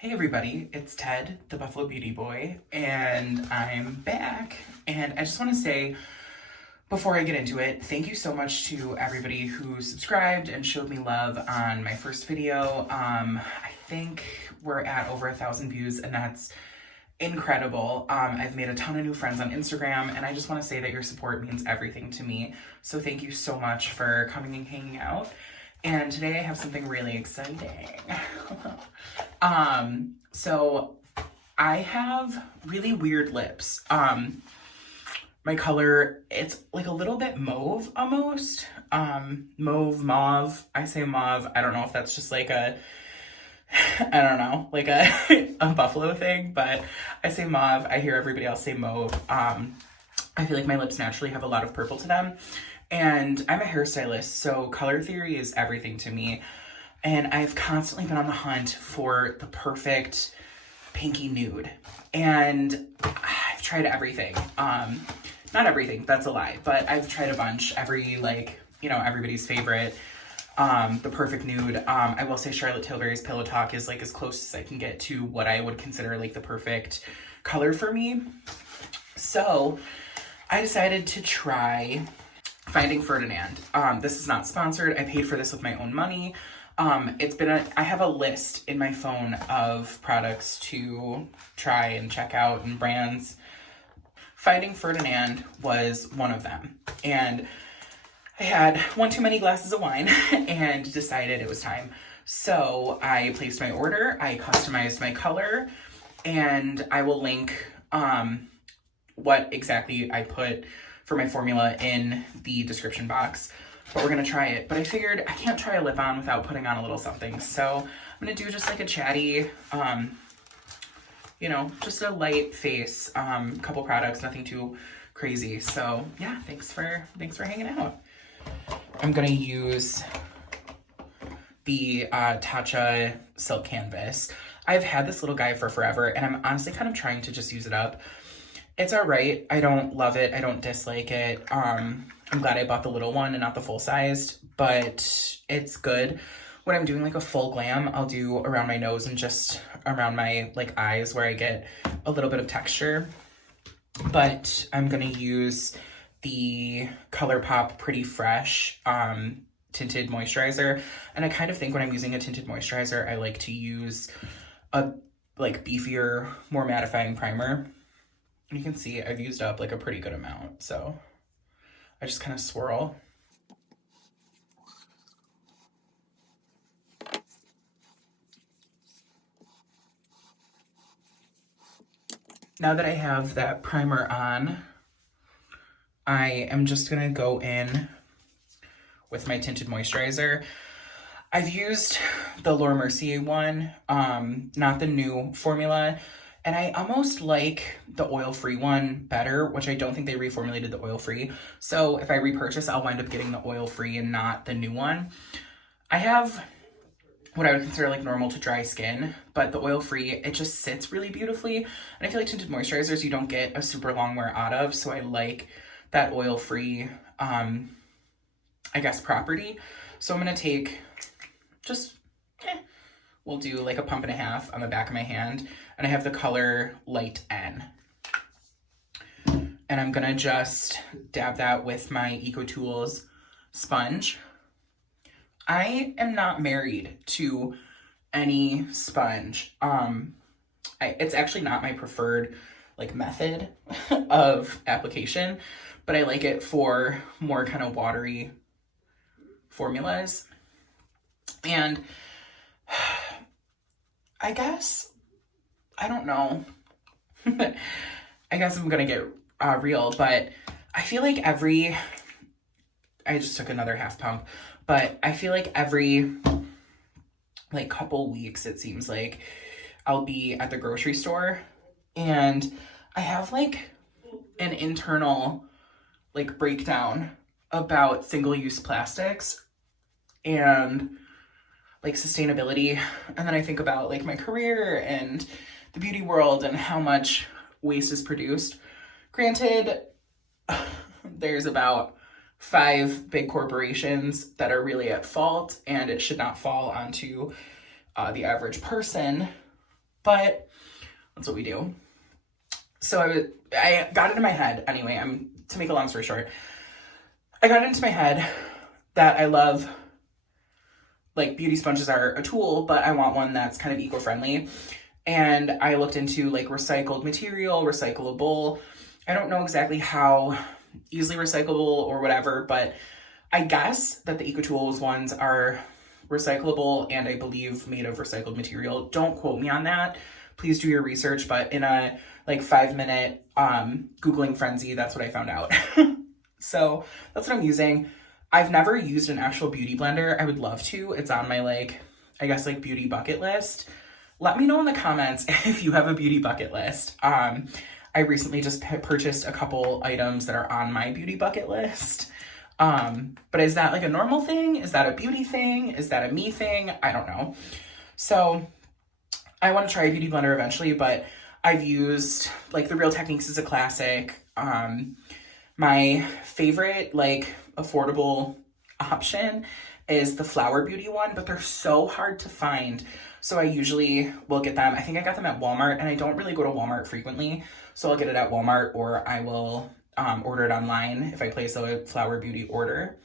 Hey everybody, it's Ted, the Buffalo Beauty Boy, and I'm back. And I just want to say, before I get into it, thank you so much to everybody who subscribed and showed me love on my first video. I think we're at over 1,000 views, and that's incredible. I've made a ton of new friends on Instagram, and I just want to say that your support means everything to me. So thank you so much for coming and hanging out. And today I have something really exciting. So I have really weird lips. My color, it's like a little bit mauve almost. Mauve. I say mauve. I don't know if that's just like a, I don't know, like a, a buffalo thing, but I say mauve. I hear everybody else say mauve. I feel like my lips naturally have a lot of purple to them. And I'm a hairstylist, so color theory is everything to me. And I've constantly been on the hunt for the perfect pinky nude. And I've tried everything. Not everything, that's a lie, but I've tried a bunch. Everybody's favorite, the perfect nude. I will say Charlotte Tilbury's Pillow Talk is like as close as I can get to what I would consider like the perfect color for me. So I decided to try Finding Ferdinand. This is not sponsored. I paid for this with my own money. I have a list in my phone of products to try and check out and brands. Finding Ferdinand was one of them. And I had one too many glasses of wine and decided it was time. So I placed my order, I customized my color, and I will link what exactly I put for my formula in the description box, but we're gonna try it. But I figured I can't try a lip on without putting on a little something. So I'm gonna do just like a chatty, just a light face, couple products, nothing too crazy. So yeah, thanks for hanging out. I'm gonna use the Tatcha Silk Canvas. I've had this little guy for forever, and I'm honestly kind of trying to just use it up. It's all right. I don't love it. I don't dislike it. I'm glad I bought the little one and not the full-sized, but it's good. When I'm doing like a full glam, I'll do around my nose and just around my like eyes where I get a little bit of texture. But I'm gonna use the Colourpop Pretty Fresh Tinted Moisturizer. And I kind of think when I'm using a tinted moisturizer, I like to use a like beefier, more mattifying primer. You can see I've used up like a pretty good amount, so I just kind of swirl. Now that I have that primer on, I am just gonna go in with my tinted moisturizer. I've used the Laura Mercier one, not the new formula. And I almost like the oil-free one better, which I don't think they reformulated the oil-free. So if I repurchase, I'll wind up getting the oil-free and not the new one. I have what I would consider like normal to dry skin, but the oil-free, it just sits really beautifully. And I feel like tinted moisturizers, you don't get a super long wear out of. So I like that oil-free, property. So I'm going to take we'll do like a pump and a half on the back of my hand. And I have the color Light N. And I'm gonna just dab that with my EcoTools sponge. I am not married to any sponge. It's actually not my preferred like method of application, but I like it for more kind of watery formulas. And I guess, I don't know. I guess I'm gonna get real, but I feel like I just took another half pump, but I feel like every like couple weeks, it seems like I'll be at the grocery store and I have like an internal like breakdown about single-use plastics and like sustainability. And then I think about like my career and the beauty world and how much waste is produced. Granted, there's about 5 big corporations that are really at fault, and it should not fall onto the average person. but that's what we do. So I got into my head, anyway, to make a long story short, I got into my head that I love, like, beauty sponges are a tool, but I want one that's kind of eco-friendly. And I looked into, like, recycled material, recyclable. I don't know exactly how easily recyclable or whatever, but I guess that the EcoTools ones are recyclable and I believe made of recycled material. Don't quote me on that. Please do your research, but in a like 5-minute Googling frenzy, that's what I found out. So that's what I'm using. I've never used an actual beauty blender. I would love to. It's on my, like, I guess, like, beauty bucket list. Let me know in the comments if you have a beauty bucket list. I recently just purchased a couple items that are on my beauty bucket list. But is that like a normal thing? Is that a beauty thing? Is that a me thing? I don't know. So I want to try a beauty blender eventually, but I've used, like, the Real Techniques is a classic. My favorite, like, affordable option is the Flower Beauty one, but they're so hard to find. So I usually will get them. I think I got them at Walmart, and I don't really go to Walmart frequently. So I'll get it at Walmart, or I will order it online if I place a Flower Beauty order.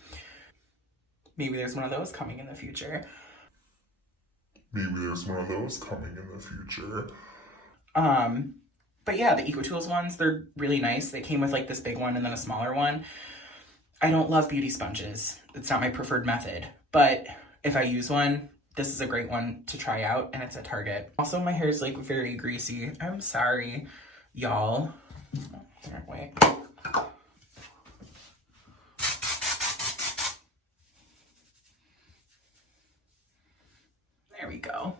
Maybe there's one of those coming in the future. But yeah, the EcoTools ones, they're really nice. They came with, like, this big one and then a smaller one. I don't love beauty sponges. It's not my preferred method. But if I use one, this is a great one to try out, and it's at Target. Also, my hair is, like, very greasy. I'm sorry, y'all. Oh, here, wait. There we go.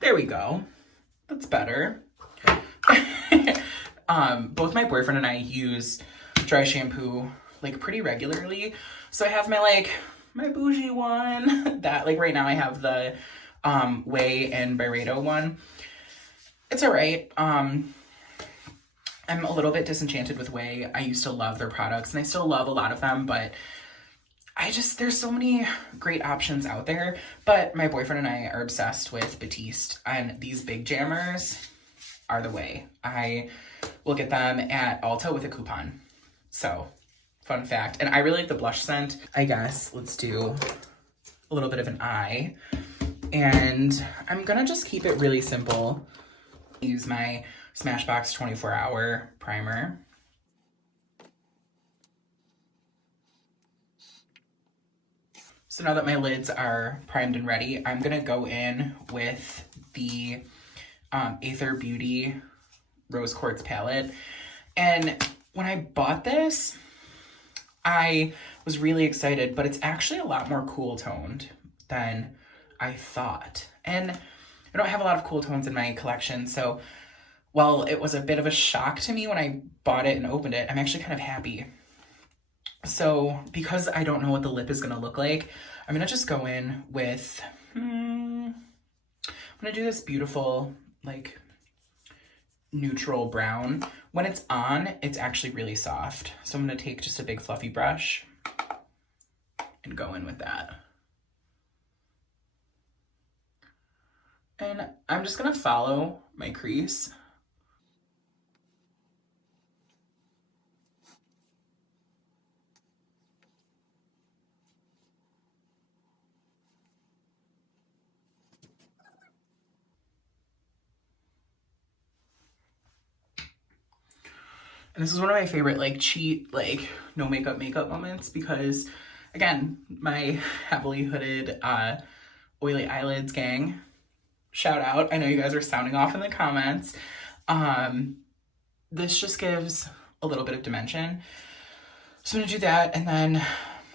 There we go. That's better. Both my boyfriend and I use dry shampoo, like, pretty regularly. So I have my bougie one that, like, right now I have the Way and Byredo one. It's all right. I'm a little bit disenchanted with Way. I used to love their products, and I still love a lot of them, but there's so many great options out there. But my boyfriend and I are obsessed with Batiste, and these big jammers are the way. I will get them at Ulta with a coupon. So, fun fact. And I really like the blush scent. I guess let's do a little bit of an eye. And I'm gonna just keep it really simple. Use my Smashbox 24-hour primer. So now that my lids are primed and ready, I'm gonna go in with the Aether Beauty Rose Quartz palette. And when I bought this, I was really excited, but it's actually a lot more cool toned than I thought. And I don't have a lot of cool tones in my collection, so while it was a bit of a shock to me when I bought it and opened it, I'm actually kind of happy. So because I don't know what the lip is going to look like, I'm going to just go in with, I'm going to do this beautiful, like, neutral brown. When it's on, it's actually really soft. So I'm going to take just a big fluffy brush and go in with that. And I'm just going to follow my crease. And this is one of my favorite, like, cheat, like, no makeup moments because, again, my heavily hooded, oily eyelids gang, shout out. I know you guys are sounding off in the comments. This just gives a little bit of dimension. So I'm gonna do that, and then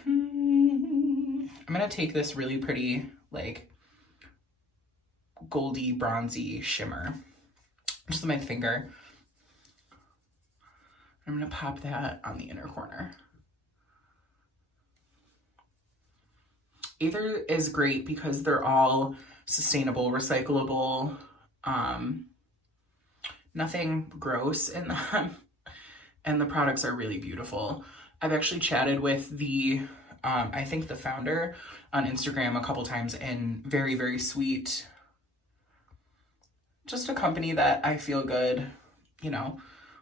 I'm gonna take this really pretty, like, goldy, bronzy shimmer just with my finger. I'm gonna pop that on the inner corner. Aether is great because they're all sustainable, recyclable, nothing gross in them, and the products are really beautiful. I've actually chatted with the I thanked the founder on Instagram a couple times, and very, very sweet. Just a company that I feel good, you know,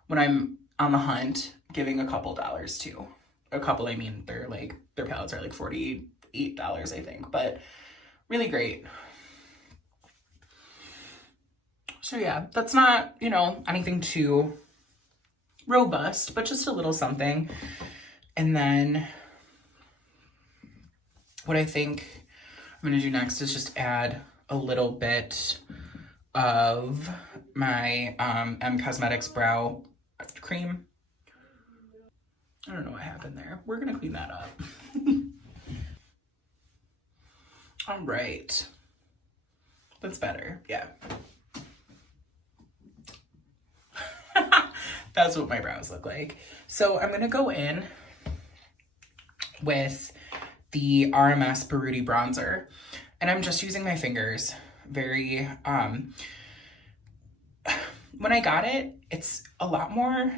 when I'm on the hunt, giving a couple dollars to. A couple, I mean, their palettes are like $48, I think, but really great. So yeah, that's not, you know, anything too robust, but just a little something. And then what I think I'm gonna do next is just add a little bit of my M Cosmetics brow cream. I don't know what happened there. We're gonna clean that up. All right. That's better, yeah. That's what my brows look like. So I'm gonna go in with the Rms Burruti Bronzer, and I'm just using my fingers. Very, when I got it, it's a lot more,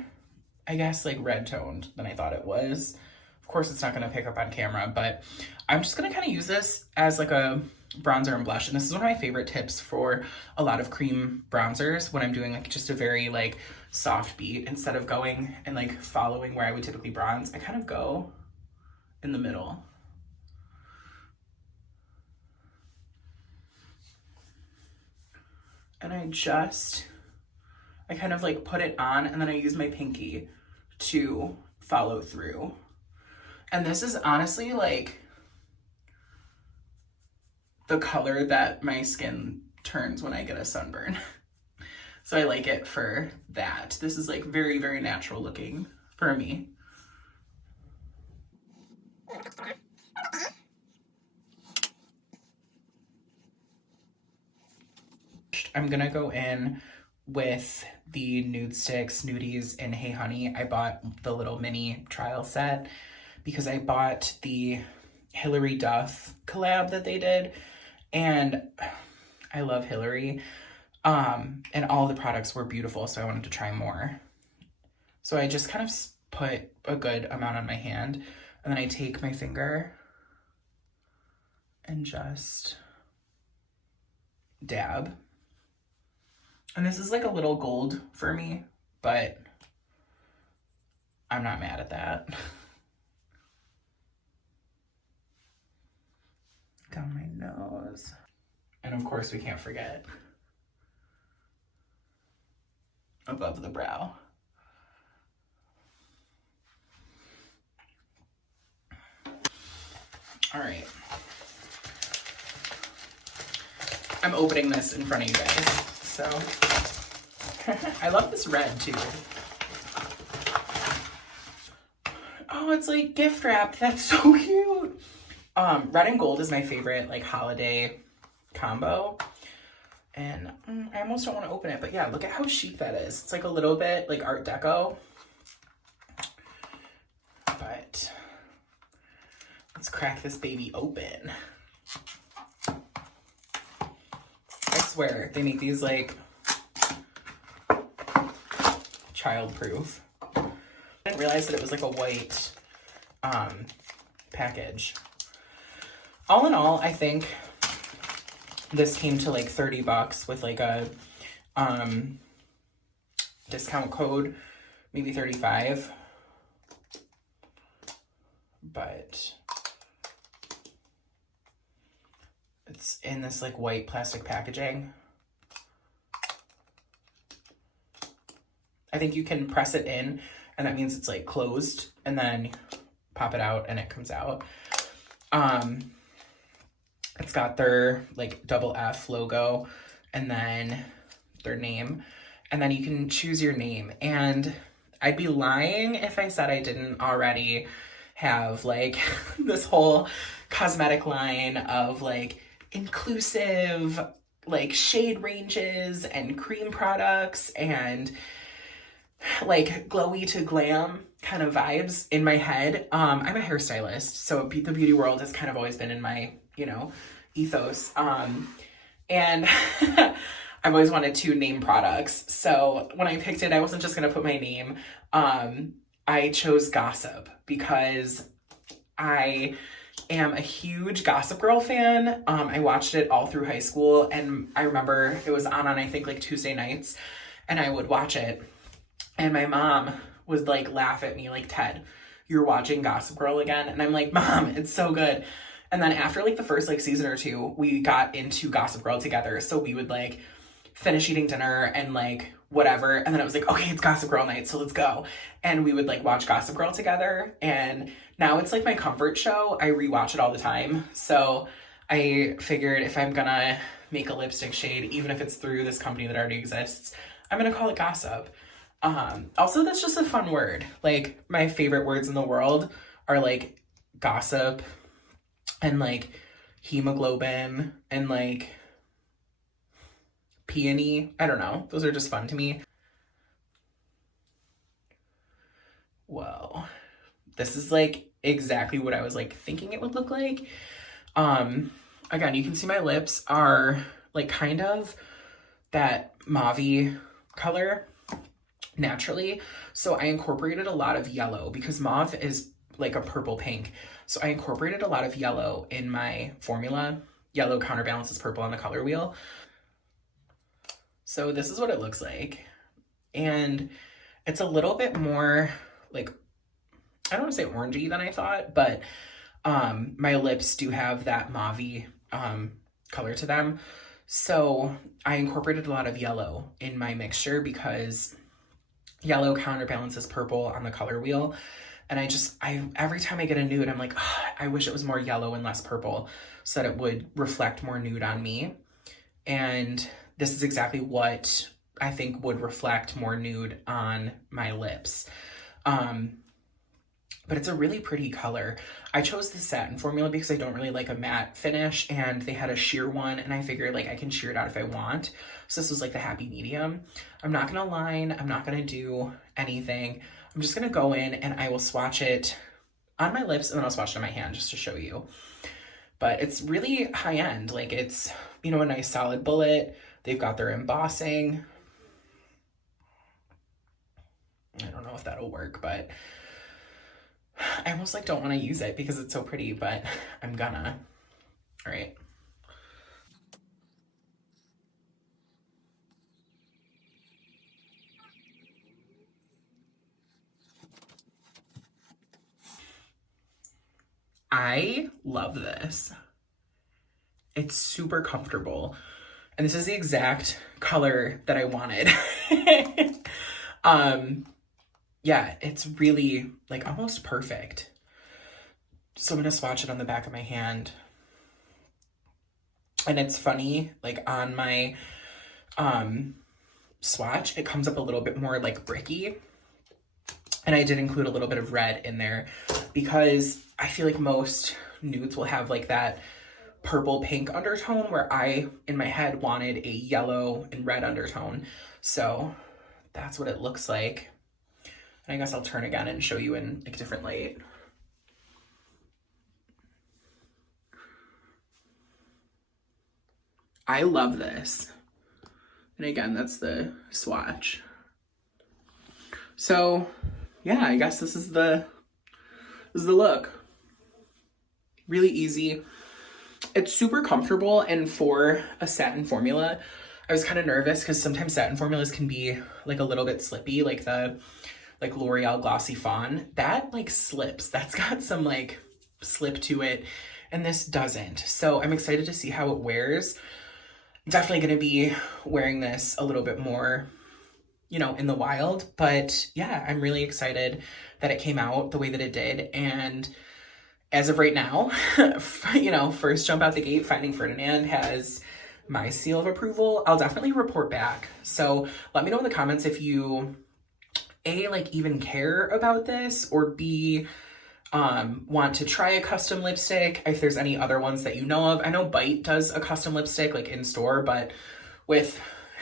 I guess, like red toned than I thought it was. Of course, it's not gonna pick up on camera, but I'm just gonna kind of use this as like a bronzer and blush. And this is one of my favorite tips for a lot of cream bronzers when I'm doing like just a very like soft beat. Instead of going and like following where I would typically bronze, I kind of go in the middle. And I kind of like put it on, and then I use my pinky to follow through. And this is honestly like the color that my skin turns when I get a sunburn. So I like it for that. This is like very, very natural looking for me. I'm gonna go in with the Nudestix Nudies in Hey Honey. I bought the little mini trial set because I bought the Hilary Duff collab that they did, and I love Hilary. And all the products were beautiful, so I wanted to try more. So I just kind of put a good amount on my hand, and then I take my finger and just dab. And this is like a little gold for me, but I'm not mad at that. Down my nose. And of course we can't forget above the brow. All right. I'm opening this in front of you guys, so. I love this red too. Oh, it's like gift wrapped. That's so cute. Red and gold is my favorite like holiday combo. And I almost don't want to open it, but yeah, look at how chic that is. It's like a little bit like Art Deco. But let's crack this baby open. I swear, they make these like child-proof. I didn't realize that it was like a white package. All in all, I think this came to like $30 with like a discount code, maybe 35. But it's in this like white plastic packaging. I think you can press it in, and that means it's like closed, and then pop it out and it comes out. It's got their like double F logo and then their name, and then you can choose your name. And I'd be lying if I said I didn't already have like this whole cosmetic line of like inclusive like shade ranges and cream products and like glowy to glam kind of vibes in my head. I'm a hairstylist, so the beauty world has kind of always been in my, you know, ethos. And I've always wanted to name products. So when I picked it, I wasn't just gonna put my name. I chose Gossip because I am a huge Gossip Girl fan. I watched it all through high school, and I remember it was on I think like Tuesday nights, and I would watch it, and my mom would like laugh at me like, Ted, you're watching Gossip Girl again? And I'm like, Mom, it's so good. And then after like the first like season or two, we got into Gossip Girl together. So we would like finish eating dinner and like whatever. And then it was like, okay, it's Gossip Girl night, so let's go. And we would like watch Gossip Girl together. And now it's like my comfort show. I rewatch it all the time. So I figured if I'm gonna make a lipstick shade, even if it's through this company that already exists, I'm gonna call it Gossip. Also, that's just a fun word. Like, my favorite words in the world are like gossip and like hemoglobin and like peony. I don't know. Those are just fun to me. Whoa. This is like exactly what I was like thinking it would look like. Again, you can see my lips are like kind of that mauve-y color naturally. So I incorporated a lot of yellow because mauve is like a purple pink. So I incorporated a lot of yellow in my formula. Yellow counterbalances purple on the color wheel. So this is what it looks like. And it's a little bit more like, I don't want to say orangey than I thought, but my lips do have that mauve color to them. So I incorporated a lot of yellow in my mixture because yellow counterbalances purple on the color wheel. And I every time I get a nude, I'm like, oh, I wish it was more yellow and less purple so that it would reflect more nude on me. And this is exactly what I think would reflect more nude on my lips. But it's a really pretty color. I chose the Satin formula because I don't really like a matte finish, and they had a sheer one, and I figured like I can sheer it out if I want. So this was like the happy medium. I'm not gonna line, I'm not gonna do anything. I'm just gonna go in and I will swatch it on my lips and then I'll swatch it on my hand just to show you. But it's really high end. Like it's, you know, a nice solid bullet. They've got their embossing. I don't know if that'll work, but I almost like don't want to use it because it's so pretty, but I'm gonna. All right. I love this. It's super comfortable. And this is the exact color that I wanted. Yeah, it's really like almost perfect. So I'm gonna swatch it on the back of my hand. And it's funny, like on my swatch, it comes up a little bit more like bricky. And I did include a little bit of red in there because I feel like most nudes will have like that purple pink undertone where I, in my head, wanted a yellow and red undertone. So that's what it looks like. And I guess I'll turn again and show you in like different light. I love this. And again, that's the swatch. So yeah, I guess this is the look. Really easy. It's super comfortable, and for a satin formula, I was kind of nervous because sometimes satin formulas can be like a little bit slippy, like the L'Oreal Glossy Fawn. That like slips. That's got some like slip to it, and this doesn't. So I'm excited to see how it wears. Definitely going to be wearing this a little bit more, you know, in the wild. But yeah, I'm really excited that it came out the way that it did. And as of right now, you know, first jump out the gate, Finding Ferdinand has my seal of approval. I'll definitely report back. So let me know in the comments if you, A, like even care about this, or B, want to try a custom lipstick, if there's any other ones that you know of. I know Bite does a custom lipstick like in store, but with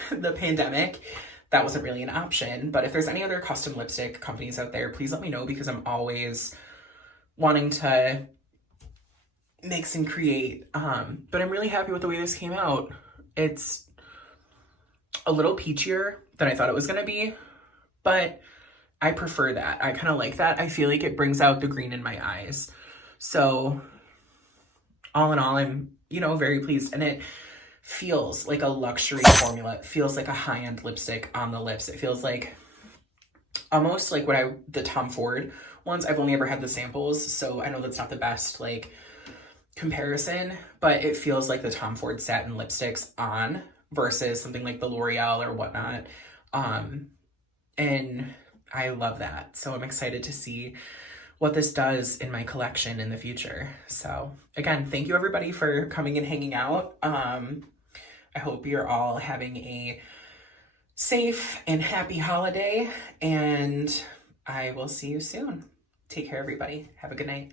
the pandemic, that wasn't really an option. But if there's any other custom lipstick companies out there, please let me know because I'm always wanting to mix and create. But I'm really happy with the way this came out. It's a little peachier than I thought it was gonna be, but I prefer that. I kind of like that. I feel like it brings out the green in my eyes. So all in all, I'm, you know, very pleased. And it feels like a luxury formula. It feels like a high-end lipstick on the lips. It feels like almost like the Tom Ford ones. I've only ever had the samples, so I know that's not the best like comparison, but it feels like the Tom Ford satin lipsticks on versus something like the L'Oreal or whatnot. And I love that. So I'm excited to see what this does in my collection in the future. So again, thank you everybody for coming and hanging out. I hope you're all having a safe and happy holiday, and I will see you soon. Take care, everybody. Have a good night.